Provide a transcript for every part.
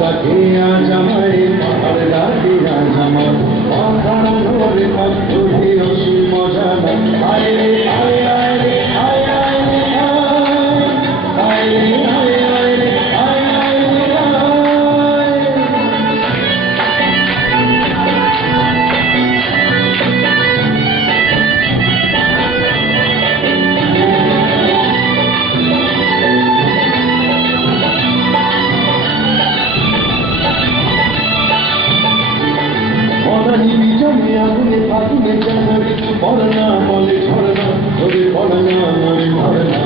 ডাকে আজ আমায় পাহাড় ডাকে আজ আমার পাহাড়ানোর মধ্য দিয়ে অসীম মজা না আয় রে আয় আয় রে আয় আয় রে আয় রে আয় আয় রে আয় আয় রে বিজনে আগুনে ফাগুনে যেন কিছু পড়ে না বলে ঝরনা ধরে পড়ে না মরে ধরে না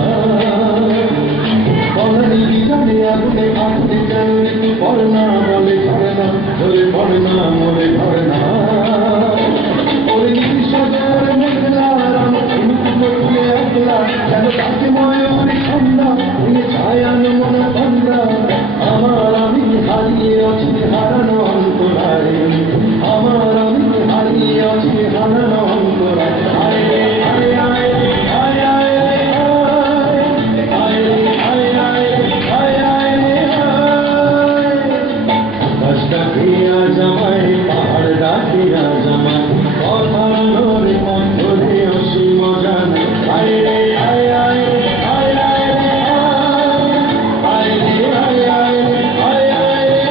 বলানি বিজনে আগুনে ফাগুনে যেন কিছু পড়ে না বলে ঝরে না ধরে পড়ে না মরে ধরে না ওরে নিঃসাগর মেঘলা রং করলে একলা যেন তাকে ময়ূরী সন্ধ্যা ভেঙে ছায়ান মন সন্ধ্যা আমার আমি হারিয়ে আছি হারানো অন্তরায় আমার আমি হারিয়ে আছি হারানো অন্তরায় আয় রে আয় আয় রে আয় আয় রে আয় রে আয় আয় রে আয় আয় রে আকাশ ডাকে আজ আমায় পাহাড় ডাকে আজ আমায় পাহাড়ানোর মধ্য দিয়ে অসীম মজা না আয় রে আয় আয় রে আয় আয় রে আয় রে আয় আয় রে আয় আয় রে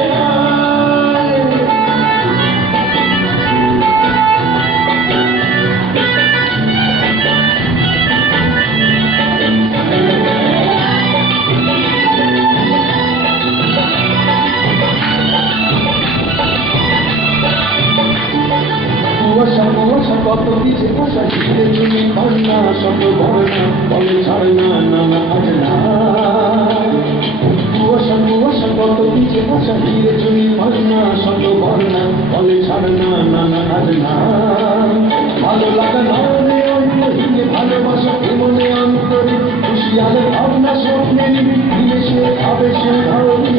কুয়াশা কুয়াশা কত কিছু ভাষা শিখে তুমি পান্না শত ভরনা বলে ছাড়ে না নানা আজ না কুয়াশা কুয়াশা কত কিছু ভাষা শিখে তুমি পান্না শত ভরনা বলে ছাড়ে না নানা আজ না ভালো লাগা নয় ওই ভালোবাসা মনে অন্তরে খুশি আলো ভাবনা স্বপ্নে দিলে সে আবেশে ধারণ